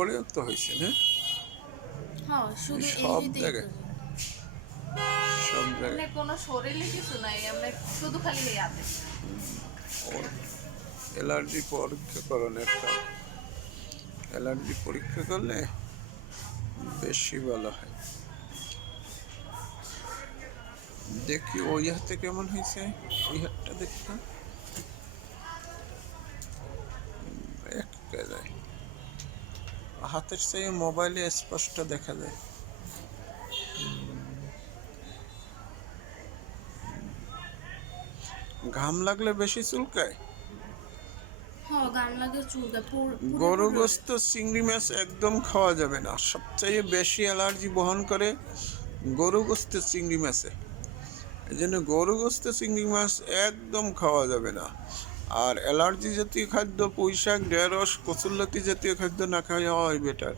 তারপরেও তো হয়েছে না? হ্যাঁ, শুধু সব এইটাই জায়গায়, সব এমনি জায়গায়। কোনো শরীরে কিছু নাই, এমনি শুধু খালি এই হাতে। ওর অ্যালার্জি পরীক্ষা করুন একটা, অ্যালার্জি পরীক্ষা করলে বেশি ভালো হয়। দেখি ওই হাতে কেমন হয়েছে, ওই হাতটা দেখো। দেখা যায়, হাতের চেয়ে মোবাইলে স্পষ্ট দেখা যায়। ঘাম লাগলে বেশি চুলকায়। হ্যাঁ, গান লাগে চুলকায়, পুরে গরু পুরে। গোস্ত চিংড়ি মাছ একদম খাওয়া যাবে না, সবচেয়ে বেশি অ্যালার্জি বহন করে গরু গোস্ত চিংড়ি মাছে। এই জন্য গরু গোস্ত চিংড়ি মাছ একদম খাওয়া যাবে না। আর অ্যালার্জি জাতীয় খাদ্য পুঁই শাক, ঢেঁড়স, কচুরলতি জাতীয় খাদ্য না খাওয়াই বেটার।